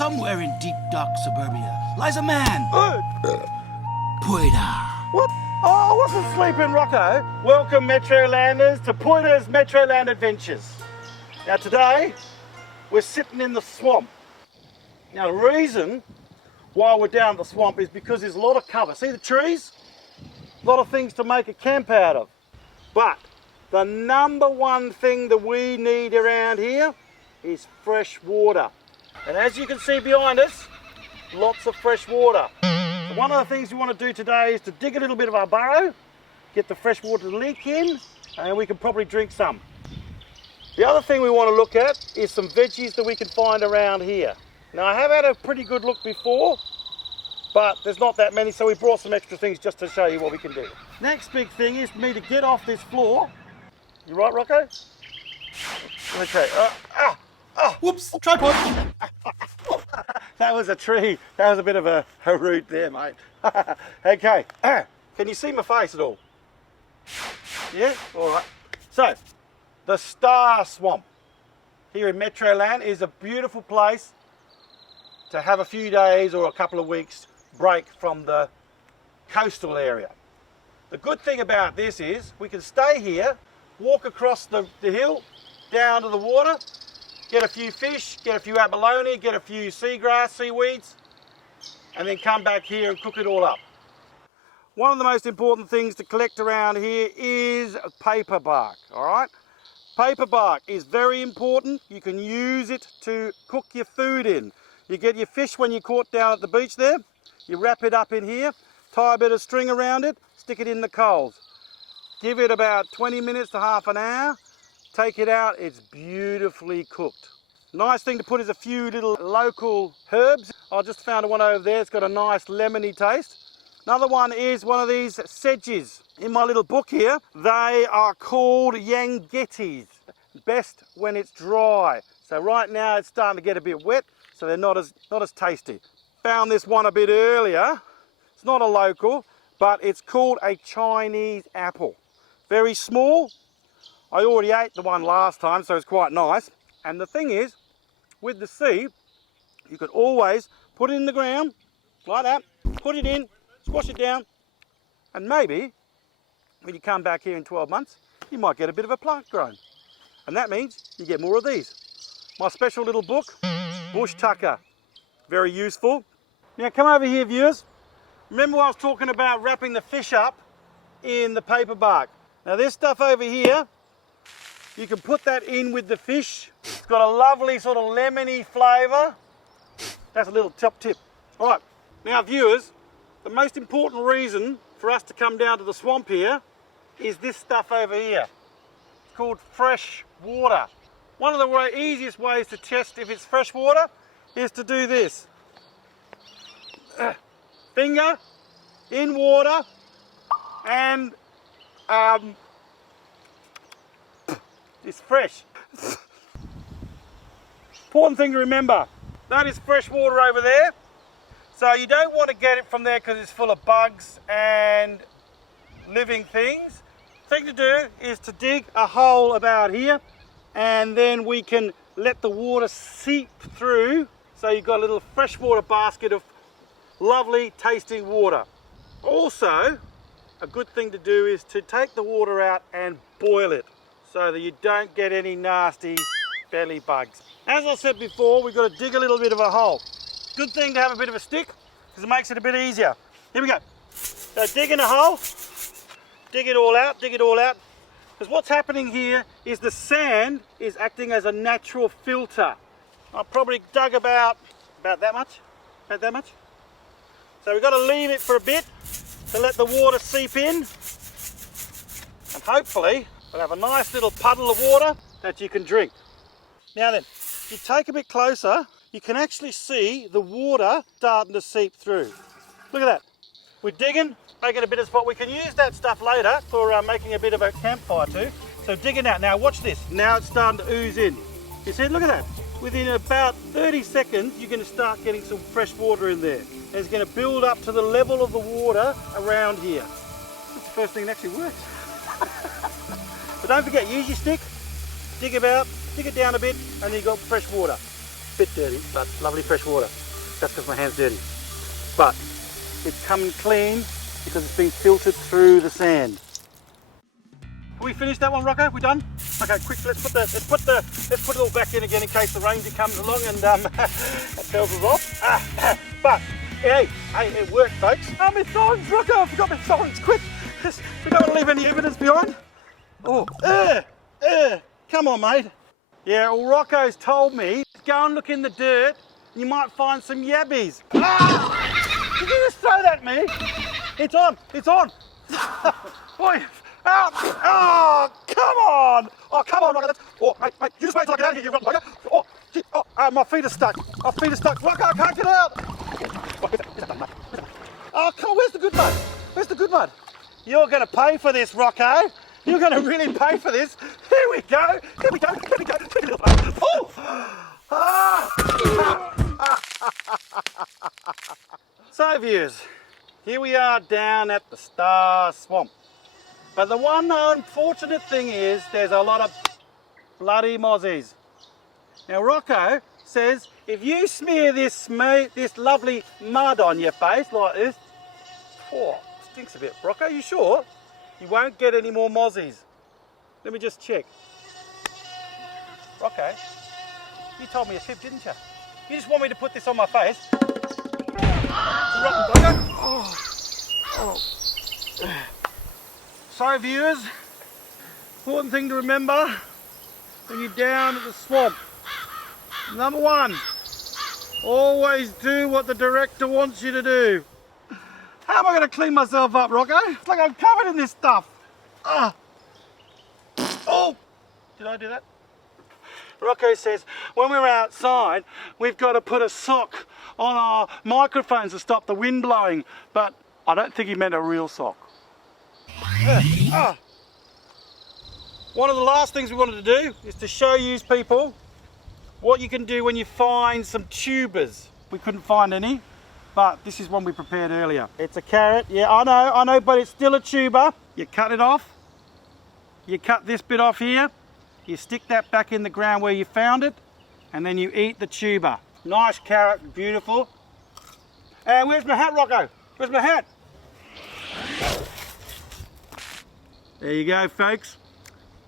somewhere in deep, dark suburbia lies a man. Poida. What? Oh, I wasn't sleeping, Rocco. Welcome, Metrolanders, to Poida's Metroland Adventures. Now today, we're sitting in the swamp. Now the reason why we're down the swamp is because there's a lot of cover. See the trees? A lot of things to make a camp out of. But the number one thing that we need around here is fresh water. And as you can see behind us, lots of fresh water. So one of the things we want to do today is to dig a little bit of our burrow, get the fresh water leak in, and we can probably drink some. The other thing we want to look at is some veggies that we can find around here. Now I have had a pretty good look before, but there's not that many, so we brought some extra things just to show you what we can do. Next big thing is for me to get off this floor. You right, Rocco? Okay. Whoops, tripod. That was a tree. That was a bit of a root there, mate. Okay. Can you see my face at all? Yeah? All right. So, the Star Swamp here in Metroland is a beautiful place to have a few days or a couple of weeks break from the coastal area. The good thing about this is we can stay here, walk across the hill, down to the water, get a few fish, get a few abalone, get a few seagrass, seaweeds, and then come back here and cook it all up. One of the most important things to collect around here is paperbark, all right? Paperbark is very important. You can use it to cook your food in. You get your fish when you caught down at the beach there, you wrap it up in here, tie a bit of string around it, stick it in the coals. Give it about 20 minutes to half an hour, take it out, it's beautifully cooked. Nice thing to put is a few little local herbs. I just found one over there, it's got a nice lemony taste. Another one is one of these sedges. In my little book here, they are called yangetis. Best when it's dry. So right now it's starting to get a bit wet, so they're not as tasty. Found this one a bit earlier. It's not a local, but it's called a Chinese apple. Very small. I already ate the one last time, so it's quite nice. And the thing is, with the seed, you could always put it in the ground, like that, put it in, squash it down, and maybe when you come back here in 12 months, you might get a bit of a plant grown. And that means you get more of these. My special little book, Bush Tucker. Very useful. Now come over here, viewers. Remember I was talking about wrapping the fish up in the paper bark. Now this stuff over here, you can put that in with the fish. It's got a lovely sort of lemony flavour. That's a little top tip. All right, now viewers, the most important reason for us to come down to the swamp here is this stuff over here. It's called fresh water. One of the easiest ways to test if it's fresh water is to do this. Finger in water and it's fresh. Important thing to remember, that is fresh water over there. So you don't want to get it from there because it's full of bugs and living things. The thing to do is to dig a hole about here, and then we can let the water seep through. So you've got a little freshwater basket of lovely tasting water. Also, a good thing to do is to take the water out and boil it so that you don't get any nasty belly bugs. As I said before, we've got to dig a little bit of a hole. Good thing to have a bit of a stick because it makes it a bit easier. Here we go. So dig in a hole, dig it all out, dig it all out. Because what's happening here is the sand is acting as a natural filter. I probably dug about that much, So we've got to leave it for a bit to let the water seep in. And hopefully we'll have a nice little puddle of water that you can drink. Now then, if you take a bit closer, you can actually see the water starting to seep through. Look at that. We're digging, making a bit of spot. We can use that stuff later for making a bit of a campfire too. So digging out. Now watch this. Now it's starting to ooze in. You see, look at that. Within about 30 seconds, you're going to start getting some fresh water in there. And it's going to build up to the level of the water around here. That's the first thing that actually works. But don't forget, use your stick, dig about, dig it down a bit, and then you've got fresh water. bit dirty, but lovely fresh water. That's because my hand's dirty. But it's coming clean because it's been filtered through the sand. Have we finished that one, Rocco? We done? Okay, quick. Let's put it all back in again in case the ranger comes along and that tells us off. But hey, it worked, folks. Oh, my thorns, Rocco! I forgot my thorns. Quick, we don't want to leave any evidence behind. Oh, come on, mate. Yeah, well, Rocco's told me go and look in the dirt. You might find some yabbies. Ah! Did you just throw that at me? It's on. It's on. Boy. Oh, come on! Oh, come on, Rocco! Oh, mate, you just wait till I get out of here, you Rocco! Oh, gee, my feet are stuck. My feet are stuck. Rocco, I can't get out! Oh, come on, where's the good mud? Where's the good mud? You're going to pay for this, Rocco. You're going to really pay for this. Here we go. Here we go. Here we go. Oh! So, viewers, here we are down at the Star Swamp. But the one unfortunate thing is there's a lot of bloody mozzies. Now Rocco says if you smear this lovely mud on your face like this, oh, stinks a bit. Rocco, you sure? You won't get any more mozzies. Let me just check. Rocco, you told me a fib, didn't you? You just want me to put this on my face? Rocco. Oh. So viewers, important thing to remember when you're down at the swamp. Number one, always do what the director wants you to do. How am I going to clean myself up, Rocco? It's like I'm covered in this stuff. Oh, did I do that? Rocco says when we're outside, we've got to put a sock on our microphones to stop the wind blowing, but I don't think he meant a real sock. One of the last things we wanted to do is to show you people what you can do when you find some tubers. We couldn't find any, but this is one we prepared earlier. It's a carrot. Yeah, I know, but it's still a tuber. You cut it off. You cut this bit off here. You stick that back in the ground where you found it, and then you eat the tuber. Nice carrot, beautiful. And where's my hat, Rocco? Where's my hat? There you go, folks.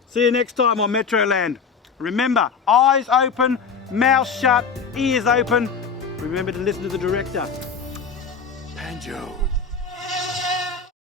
See you next time on Metroland. Remember, eyes open, mouth shut, ears open. Remember to listen to the director. Banjo.